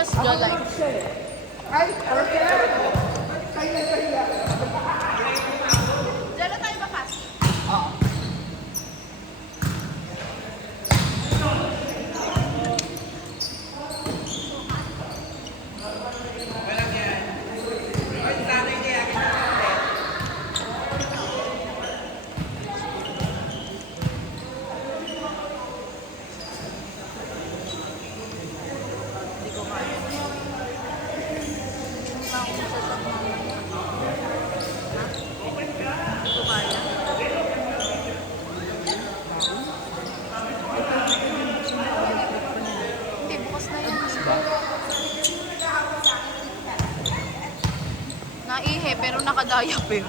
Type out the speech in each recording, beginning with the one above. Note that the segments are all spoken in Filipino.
tayo sa Jolay. Ay, okay. Kaya. Dala tayo ba kasi? Oo. Hindi ko kaya. Hindi ko kaya. Hindi, bukas na yun. Naihe, pero nakadayapin.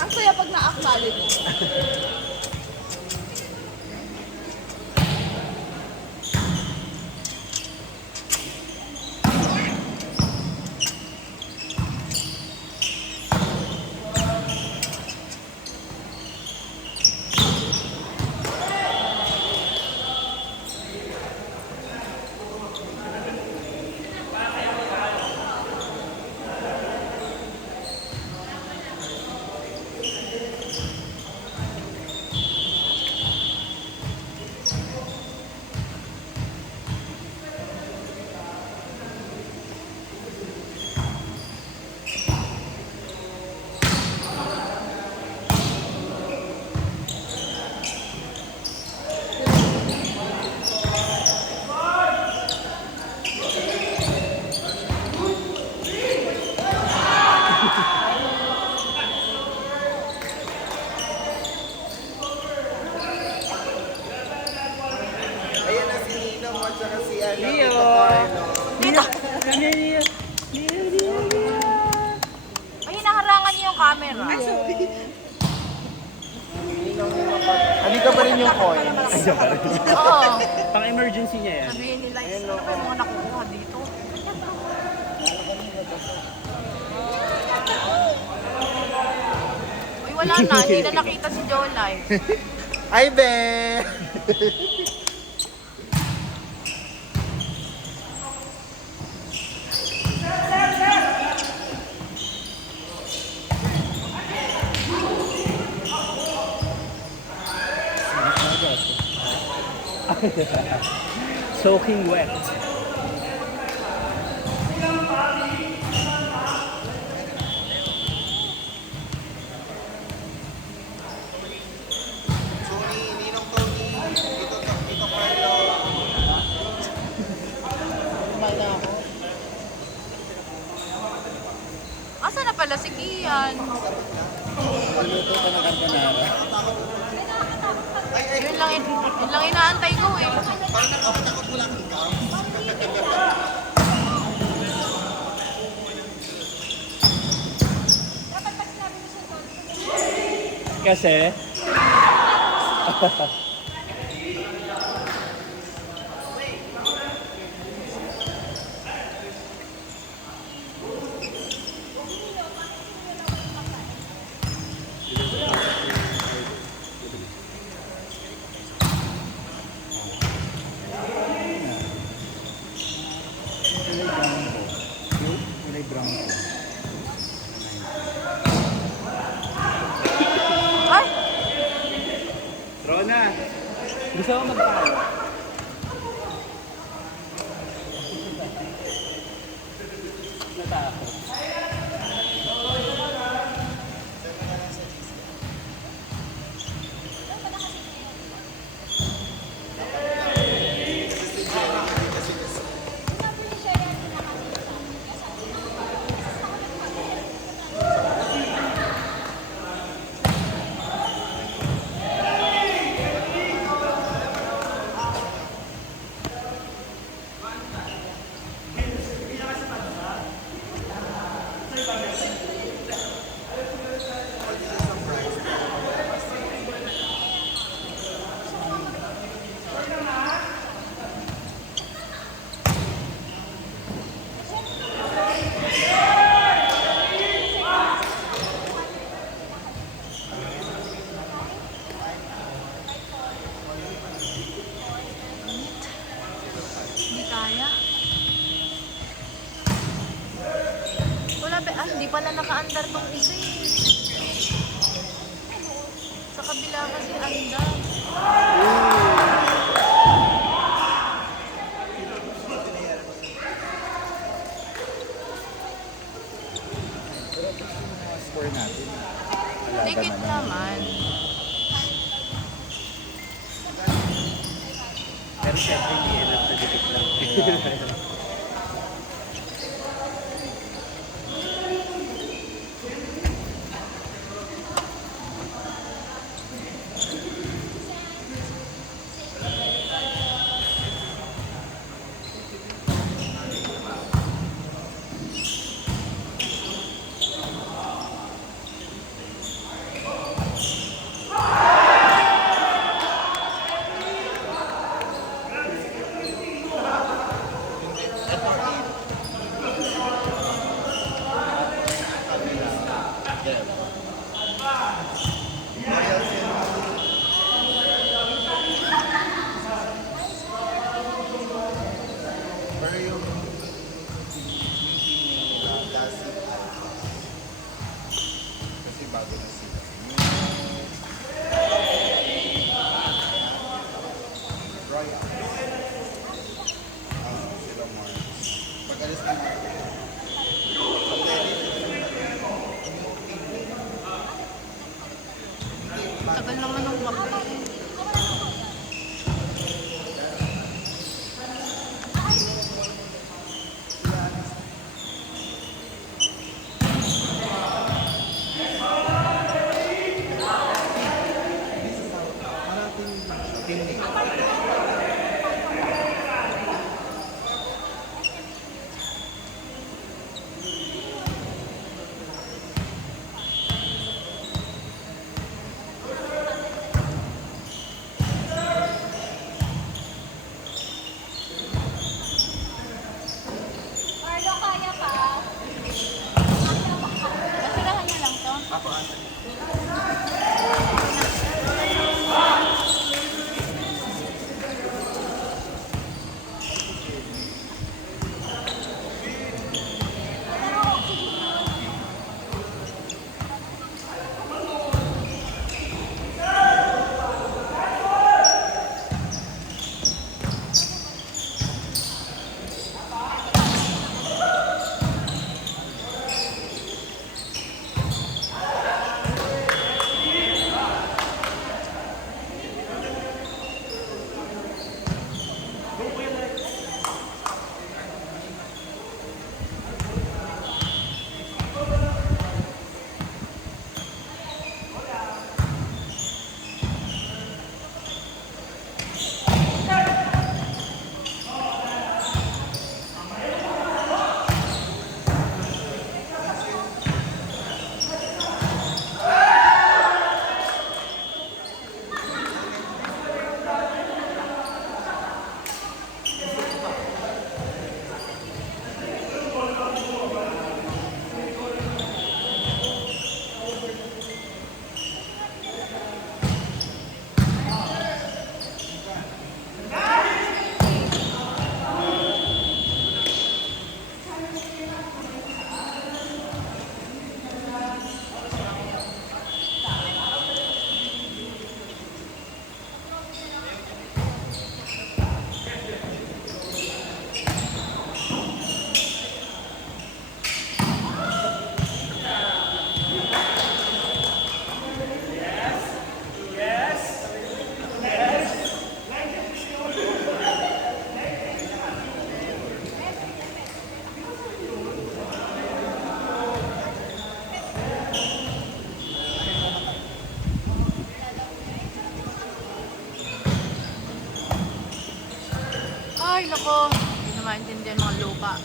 Ang saya pag na-acknowledge. Ayan na si Ninong at saka si Leo. Dito! Leo. Ay, hinaharangan niyo yung camera. Hindi ka pa rin yung coin. Ay, joke lang. Oo. Pang emergency niya yan. Sabihin nila, ano ba yung mga nakukuha dito? Uy, wala na. Hindi na nakita si Jolay. Ay, be! Soaking wet. Tony, Ninong Tony. Dito Carlo. Kumala ako. Asa na pala si Kian? Paluto ko ng carbonara. Yun lang inaantay ko eh. Parang nakakatakot mo lang ikaw. Kasi, Kulay brown ko. Ay! Rona, gusto mo magpahalo? Natakot. Hindi pala naka-andar tong isa eh. Sa kabila kasi andar. Score natin. Dikit naman. Pero syempre hindi yan at nagigit lang. Pero yung meeting nila last week kasi bago na sila. Royal. Sila more. Pag-alis na natin. Tagal naman ng kape. Marlo, kaya pa? Nasirahan niyo lang to. Ay, nako. Hindi na maintindihan mga lupa.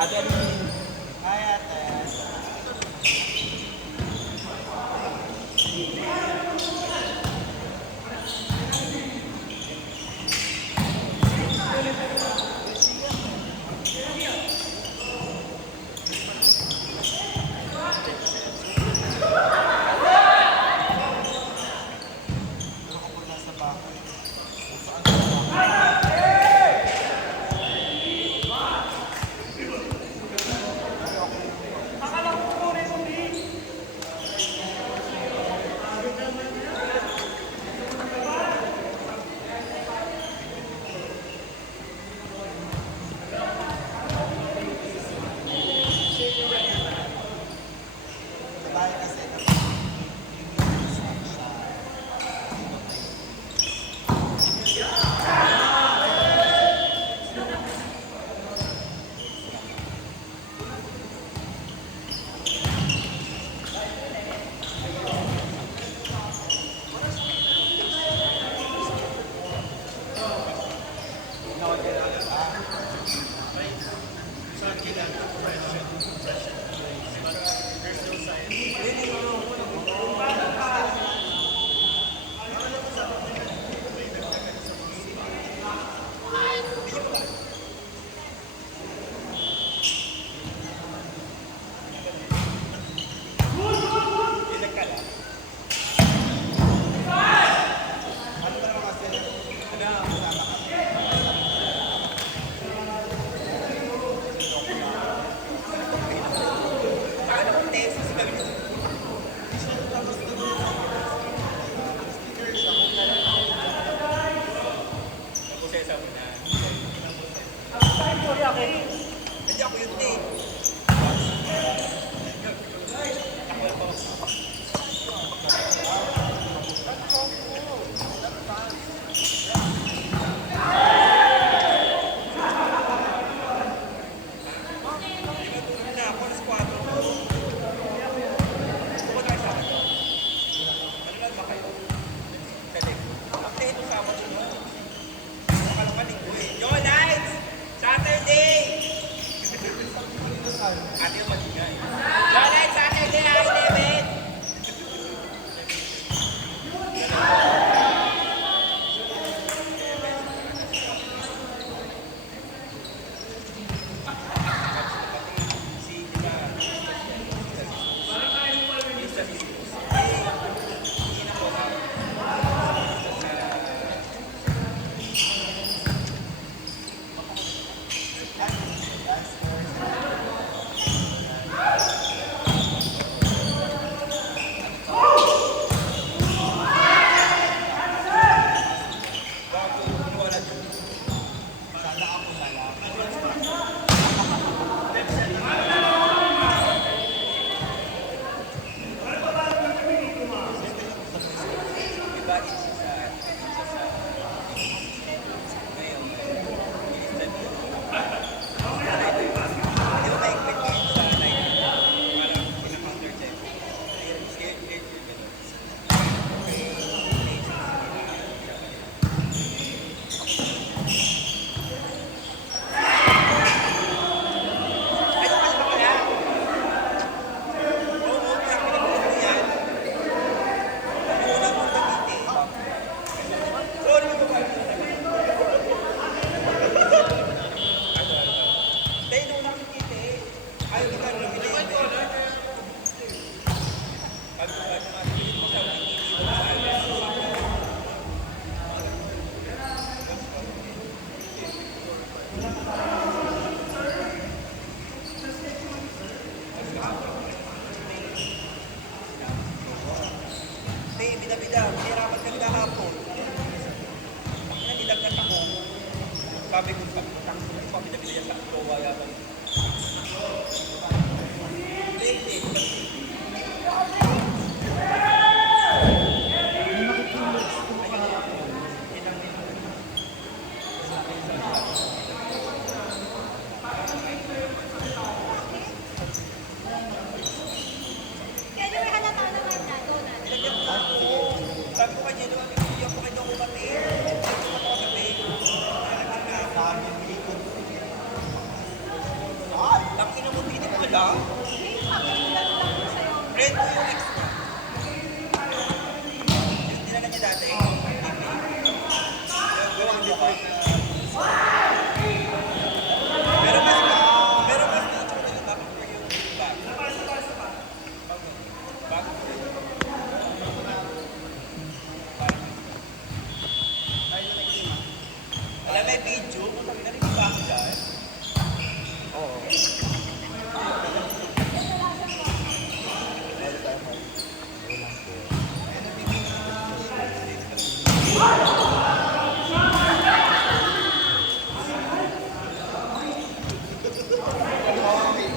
Ate, ano yun? Hi, ate. Hindi ako yun eh.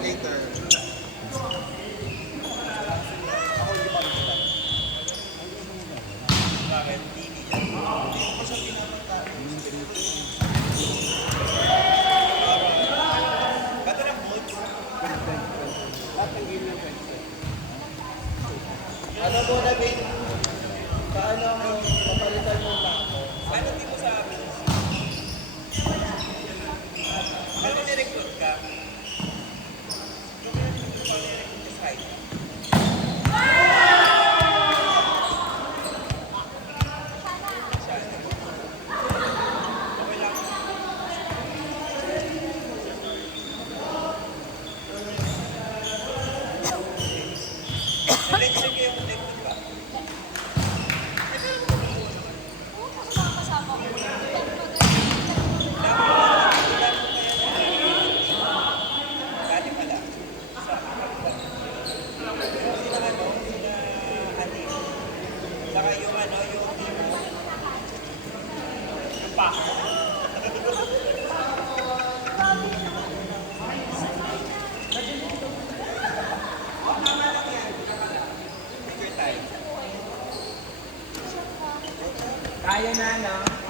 Later. Ano mo na, babe? Paano mo papalitan mo lang? Paano di mo sa amin? Paano nirecruit ka? Paano nirecruit ka sa site? Okay lang. Election kayo ng technique ba? Oo, kasama ko. Dati pala. Sa sila ano? Sila ate. Saka yung ano, yung team. Yung pa. Take your time. Kaya na, no?